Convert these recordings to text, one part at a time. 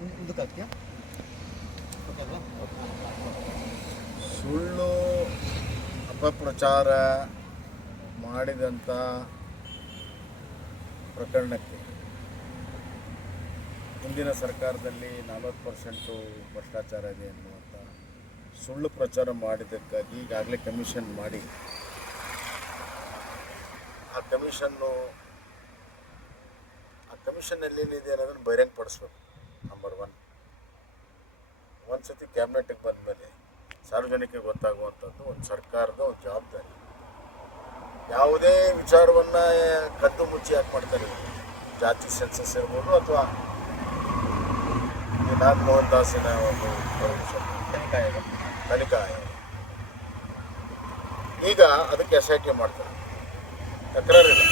ಮುಂದಕ್ಕೆ ಸುಳ್ಳು, ಅಪಪ್ರಚಾರ ಮಾಡಿದಂಥ ಪ್ರಕರಣಕ್ಕೆ ಮುಂದಿನ ಸರ್ಕಾರದಲ್ಲಿ ನಲವತ್ತು ಪರ್ಸೆಂಟು ಭ್ರಷ್ಟಾಚಾರ ಇದೆ ಎನ್ನುವಂಥ ಸುಳ್ಳು ಪ್ರಚಾರ ಮಾಡಿದ್ದಕ್ಕಾಗಿ ಈಗಾಗಲೇ ಕಮಿಷನ್ ಮಾಡಿ. ಆ ಕಮಿಷನ್ನು, ಆ ಕಮಿಷನ್ನಲ್ಲಿ ಏನಿದೆ ಅನ್ನೋದನ್ನು ಬಹಿರಂಗಪಡಿಸ್ಬೇಕು. ನಂಬರ್ ಒನ್ ಒಂದು ಸತಿ ಕ್ಯಾಬಿನೆಟ್ಗೆ ಬಂದ ಮೇಲೆ ಸಾರ್ವಜನಿಕರಿಗೆ ಗೊತ್ತಾಗುವಂಥದ್ದು ಒಂದು ಸರ್ಕಾರದ ಒಂದು ಜವಾಬ್ದಾರಿ. ಯಾವುದೇ ವಿಚಾರವನ್ನು ಕದ್ದು ಮುಚ್ಚಿ ಯಾಕೆ ಮಾಡ್ತಾರೆ? ಜಾತಿ ಸೆನ್ಸಸ್ ಇರ್ಬೋದು ಅಥವಾ ಈ ನಾಗಮೋಹನ್ ದಾಸಿನ ಒಂದು ತನಿಖಾ ಆಯೋಗ. ಈಗ ಅದಕ್ಕೆ ಎಸ್ ಐ ಟಿ ಮಾಡ್ತಾರೆ. ತಕರಾರಿಲ್ಲ.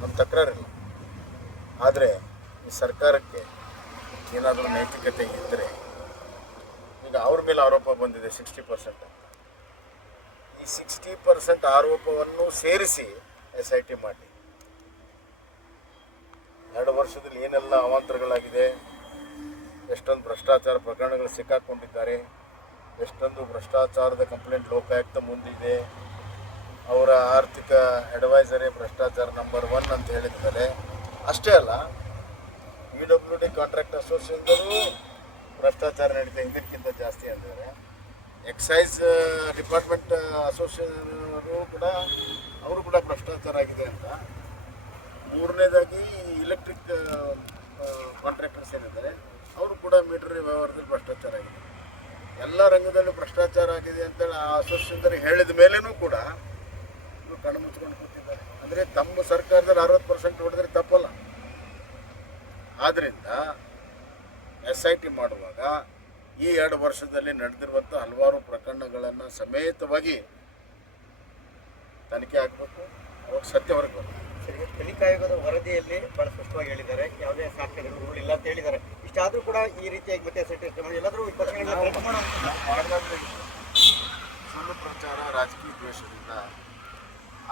ನಮ್ಮ ತಕರಾರಿಲ್ಲ. ಆದರೆ ಈ ಸರ್ಕಾರಕ್ಕೆ ಏನಾದರೂ ನೈತಿಕತೆ ಇದ್ದರೆ ಈಗ ಅವ್ರ ಮೇಲೆ ಆರೋಪ ಬಂದಿದೆ ಸಿಕ್ಸ್ಟಿ ಪರ್ಸೆಂಟ್ ಈ ಸಿಕ್ಸ್ಟಿ ಪರ್ಸೆಂಟ್ ಆರೋಪವನ್ನು ಸೇರಿಸಿ ಎಸ್ ಐ ಟಿ ಮಾಡಿ. ಎರಡು ವರ್ಷದಲ್ಲಿ ಏನೆಲ್ಲ ಅವಾಂತರಗಳಾಗಿದೆ, ಎಷ್ಟೊಂದು ಭ್ರಷ್ಟಾಚಾರ ಪ್ರಕರಣಗಳು ಸಿಕ್ಕಾಕೊಂಡಿದ್ದಾರೆ, ಎಷ್ಟೊಂದು ಭ್ರಷ್ಟಾಚಾರದ ಕಂಪ್ಲೇಂಟ್ ಲೋಕಾಯುಕ್ತ ಮುಂದಿದೆ, ಅವರ ಆರ್ಥಿಕ ಅಡ್ವೈಸರೇ ಭ್ರಷ್ಟಾಚಾರ ನಂಬರ್ ಒನ್ ಅಂತ ಹೇಳಿದ ಮೇಲೆ ಅಷ್ಟೇ ಅಲ್ಲ ಪಿ ಡಬ್ಲ್ಯೂ ಡಿ ಕಾಂಟ್ರಾಕ್ಟ್ ಅಸೋಸಿಯೇಷನ್ದವರು ಭ್ರಷ್ಟಾಚಾರ ನಡೀತಾ ಇದಕ್ಕಿಂತ ಜಾಸ್ತಿ ಅಂದರೆ ಎಕ್ಸೈಸ್ ಡಿಪಾರ್ಟ್ಮೆಂಟ್ ಅಸೋಸಿಯೇಷನ್ ಕೂಡ, ಅವರು ಕೂಡ ಭ್ರಷ್ಟಾಚಾರ ಆಗಿದೆ ಅಂತ. ಮೂರನೇದಾಗಿ ಇಲೆಕ್ಟ್ರಿಕ್ ಕಾಂಟ್ರಾಕ್ಟರ್ಸ್ ಏನಿದ್ದಾರೆ, ಅವರು ಕೂಡ ಮೀಟರ್ ವ್ಯವಹಾರದಲ್ಲಿ ಭ್ರಷ್ಟಾಚಾರ ಆಗಿದೆ. ಎಲ್ಲ ರಂಗದಲ್ಲೂ ಭ್ರಷ್ಟಾಚಾರ ಆಗಿದೆ ಅಂತೇಳಿ ಆ ಅಸೋಸಿಯೇಷನ್ ಹೇಳಿದ ಮೇಲೇನೂ ಕೂಡ ಇವರು ಕಣ್ಣು ಮುಚ್ಕೊಂಡು ಕೂತಿದ್ದಾರೆ. ಅಂದರೆ ತಮ್ಮ ಸರ್ಕಾರದಲ್ಲಿ ಅರವತ್ತು ಎಸ್ ಐ ಟಿ ಮಾಡುವಾಗ ಈ ಎರಡು ವರ್ಷದಲ್ಲಿ ನಡೆದಿರುವಂಥ ಹಲವಾರು ಪ್ರಕರಣಗಳನ್ನು ಸಮೇತವಾಗಿ ತನಿಖೆ ಆಗಬೇಕು. ಅವಾಗ ಸತ್ಯ ಹೊರಗೆ ತನಿಖಾ ಆಯೋಗದ ವರದಿಯಲ್ಲಿ ಬಹಳ ಸ್ಪಷ್ಟವಾಗಿ ಹೇಳಿದ್ದಾರೆ. ಯಾವುದೇ ಸಾಕ್ಷ್ಯಗಳು ಇಲ್ಲ ಅಂತ ಹೇಳಿದ್ದಾರೆ. ಇಷ್ಟಾದರೂ ಕೂಡ ಈ ರೀತಿಯಾಗಿ ಮತ್ತೆ ಎಲ್ಲಾದರೂ ಸುಳ್ಳು ಪ್ರಚಾರ ರಾಜಕೀಯ ದ್ವೇಷದಿಂದ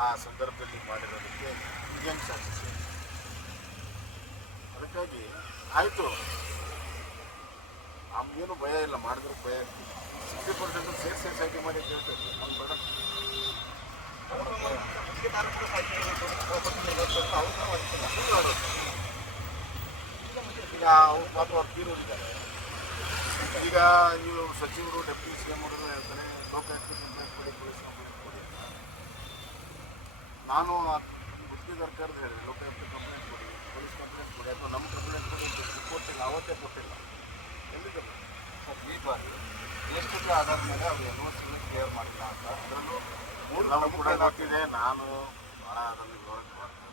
ಆ ಸಂದರ್ಭದಲ್ಲಿ ಮಾಡಿರೋದಕ್ಕೆ ಅದಕ್ಕಾಗಿ ಆಯಿತು. ನಮಗೇನು ಭಯ ಇಲ್ಲ, ಮಾಡಿದ್ರು ಭಯ. ಸಿಕ್ಸ್ಟಿ ಪರ್ಸೆಂಟ್ ಸೇಫ್ ಸೊಸೈಟಿ ಮಾಡಿ ಅಂತ. ಈಗ ಅವ್ರು ಪಾಪ ಅವ್ರು ತೀರೋಗಿದ್ದಾರೆ ಈಗ ನೀವು ಸಚಿವರು ಡೆಪ್ಯೂಟಿ ಸಿ ಎಂ ಅವರು ಹೇಳ್ತಾರೆ ಲೋಕಾಯುಕ್ತ ಕಂಪ್ಲೇಂಟ್ ಕೊಡಿ ಪೊಲೀಸ್ ಕಂಪ್ಲೇಂಟ್ ಕೊಡಿ ನಾನು ಗುತ್ತಿಗೆ ಸರ್ಕಾರದ ಹೇಳಿದೆ, ಲೋಕಾಯುಕ್ತ ಕಂಪ್ಲೇಂಟ್ ಕೊಡಿ ಪೊಲೀಸ್ ಕಂಪ್ಲೇಂಟ್ ಕೊಡಿ. ಅಥವಾ ನಮ್ಮ ಕಂಪ್ಲೇಂಟ್ ಕೊಡಿ ಕೊಟ್ಟಿಲ್ಲ ಅವತ್ತೇ ಕೊಟ್ಟಿಲ್ಲ. ಈ ಬಾರಿ ಎಷ್ಟು ಆಧಾರದ ಮೇಲೆ ಅವರು ಕ್ಲಿಯರ್ ಮಾಡಿಲ್ಲ ಅಂತ. ಅದರಲ್ಲೂ ಮೂರು ನಾವು ಕೂಡ ಗೊತ್ತಿದೆ ನಾನು ಭಾಳ ಅದರಲ್ಲಿ ವಿವರಣೆ ಮಾಡ್ತಾ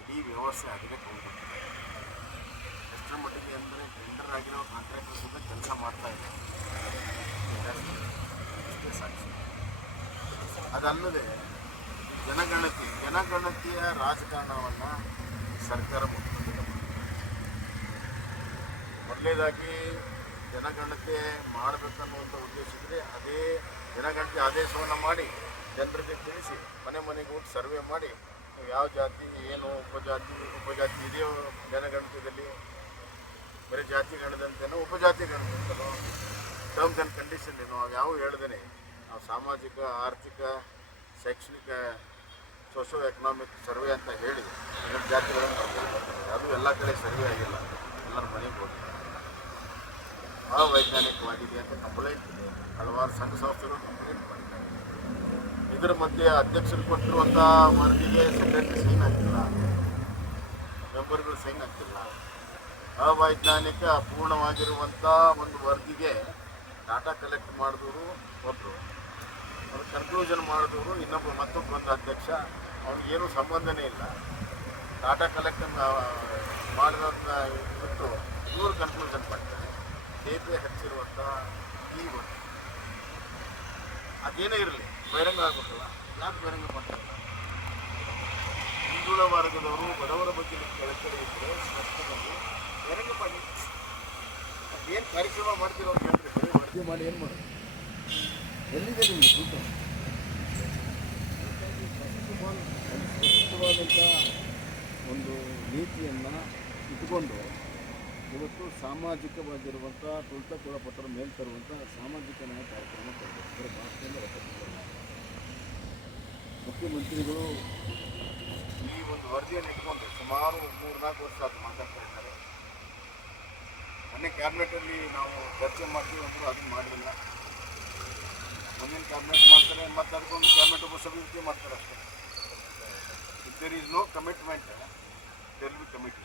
ಇಡೀ ವ್ಯವಸ್ಥೆ ಅದಕ್ಕೆ ಹೋಗ್ಬಿಟ್ಟಿದೆ ಎಷ್ಟರ ಮಟ್ಟಿಗೆ ಅಂದರೆ ಟೆಂಡರ್ ಆಗಿರೋ ಕಾಂಟ್ರಾಕ್ಟರ್ ಕೂಡ ಕೆಲಸ ಮಾಡ್ತಾ ಇದೆ. ಇಷ್ಟೇ ಸಾಕ್ಷಿ ಅದಲ್ಲದೆ ಜನಗಣತಿ ಜನಗಣತಿಯ ರಾಜಕಾರಣವನ್ನು ಸರ್ಕಾರ ಮುಖ್ಯಮಂತ್ರಿ ಮೊದಲನೇದಾಗಿ ಜನಗಣತಿ ಮಾಡಬೇಕನ್ನುವಂಥ ಉದ್ದೇಶ ಇದ್ದರೆ ಅದೇ ಜನಗಣತಿ ಆದೇಶವನ್ನು ಮಾಡಿ ಜನರಿಗೆ ತಿಳಿಸಿ, ಮನೆ ಮನೆಗೆ ಹೋಗಿ ಸರ್ವೆ ಮಾಡಿ ಯಾವ ಜಾತಿ, ಏನು ಉಪಜಾತಿ ಉಪಜಾತಿ ಇದೆಯೋ ಜನಗಣತಿಯಲ್ಲಿ, ಬರೀ ಜಾತಿ ಗಣದಂತೆನೋ ಉಪಜಾತಿ ಗಣದಂತೆನೋ ಟರ್ಮ್ಸ್ ಆ್ಯಂಡ್ ಕಂಡೀಷನ್ ಏನೋ ಅವು ಯಾವ ಹೇಳ್ದೇನೆ. ನಾವು ಸಾಮಾಜಿಕ, ಆರ್ಥಿಕ, ಶೈಕ್ಷಣಿಕ ಸೋಷೋ ಎಕನಾಮಿಕ್ ಸರ್ವೆ ಅಂತ ಹೇಳಿ ಜಾತಿಗಳನ್ನು ಅದು ಎಲ್ಲ ಕಡೆ ಸರ್ವೆ ಆಗಿಲ್ಲ. ಎಲ್ಲರ ಮನೆಗೆ ಹೋಗಿ. ಅವೈಜ್ಞಾನಿಕವಾಗಿದೆ ಅಂತ ಕಂಪ್ಲೇಂಟ್ ಇದೆ ಹಲವಾರು ಸಂಘ ಸಂಸ್ಥೆಗಳು ಕಂಪ್ಲೇಂಟ್ ಮಾಡಿದ್ದಾರೆ ಇದರ ಮಧ್ಯೆ ಅಧ್ಯಕ್ಷರು ಕೊಟ್ಟಿರುವಂಥ ವರದಿಗೆ ಸೆಕ್ರೆಟರಿ ಸೈನ್ ಆಗ್ತಿಲ್ಲ ಮೆಂಬರ್ಗಳು ಸೈನ್ ಆಗ್ತಿಲ್ಲ ಅವೈಜ್ಞಾನಿಕ ಅಪೂರ್ಣವಾಗಿರುವಂಥ ಒಂದು ವರದಿಗೆ ಡಾಟಾ ಕಲೆಕ್ಟ್ ಮಾಡಿದವರು ಒಬ್ಬರು ಅದು ಕನ್ಕ್ಲೂಷನ್ ಮಾಡಿದವರು ಇನ್ನೊಬ್ಬ ಮತ್ತೊಬ್ಬ ಒಂದು ಅಧ್ಯಕ್ಷ. ಅವ್ರಿಗೇನು ಸಂಬಂಧನೇ ಇಲ್ಲ. ಡಾಟಾ ಕಲೆಕ್ಟ್ ಮಾಡಿರೋದನ್ನ ಇಟ್ಟು ಇವರು ಕನ್ಕ್ಲೂಷನ್ ಮಾಡ್ತಾರೆ. ಡೇಟೆ ಹಚ್ಚಿರುವಂಥ ಈ ಒಂದು ಅದೇನೇ ಇರಲಿ, ಬಹಿರಂಗ ಆಗ್ಬೇಕಲ್ಲ, ಯಾಕೆ ಬಹಿರಂಗ ಮಾಡ್ತಾರೆ? ಹಿಂದುಳ ವರ್ಗದವರು ಬಡವರ ಬಗ್ಗೆ ಕೆಳಕಡೆ ಇದ್ದರೆ ಸ್ಪಷ್ಟವಾಗಿ ಬಹಿರಂಗ ಮಾಡಿ. ಏನು ಕಾರ್ಯಕ್ರಮ ಮಾಡ್ತೀರೋ ಅಂತ ಹೇಳಿದ್ರೆ ವರದಿ ಮಾಡಿ ಏನು ಮಾಡೋದು? ಎಲ್ಲಿದೆ ನಿಮಗೆ ದುಡ್ಡು? ಒಂದು ನೀತಿಯನ್ನು ಇಟ್ಕೊಂಡು ಇವತ್ತು ಸಾಮಾಜಿಕವಾಗಿರುವಂಥ ತುಳಿತಕ್ಕೊಳಪಟ್ಟರ ಮೇಲೆ ತರುವಂಥ ಸಾಮಾಜಿಕ ನ್ಯಾಯ ಕಾರ್ಯಕ್ರಮ ತರಬೇಕು ರಚಿಸಿದ್ದಾರೆ ಮುಖ್ಯಮಂತ್ರಿಗಳು ಈ ಒಂದು ವರದಿಯನ್ನು ಇಟ್ಕೊಂಡು ಸುಮಾರು ಮೂರ್ನಾಲ್ಕು ವರ್ಷ ಅದು ಮಾತಾಡ್ತಾ ಇದ್ದಾರೆ. ಮೊನ್ನೆ ಕ್ಯಾಬಿನೆಟಲ್ಲಿ ನಾವು ಚರ್ಚೆ ಮಾಡ್ತೀವಿ ಅಂದರೂ ಅದನ್ನು ಮಾಡಲಿಲ್ಲ ಮುಂದಿನ ಕ್ಯಾಬಿನೆಟ್ ಮಾಡ್ತಾರೆ, ಮತ್ತು ಅದಕ್ಕೊಂದು ಕ್ಯಾಬಿನೆಟ್ ಒಬ್ಬ ಸಮಿತಿ ಮಾಡ್ತಾರೆ ಅಷ್ಟೇ. If there is no commitment there be committee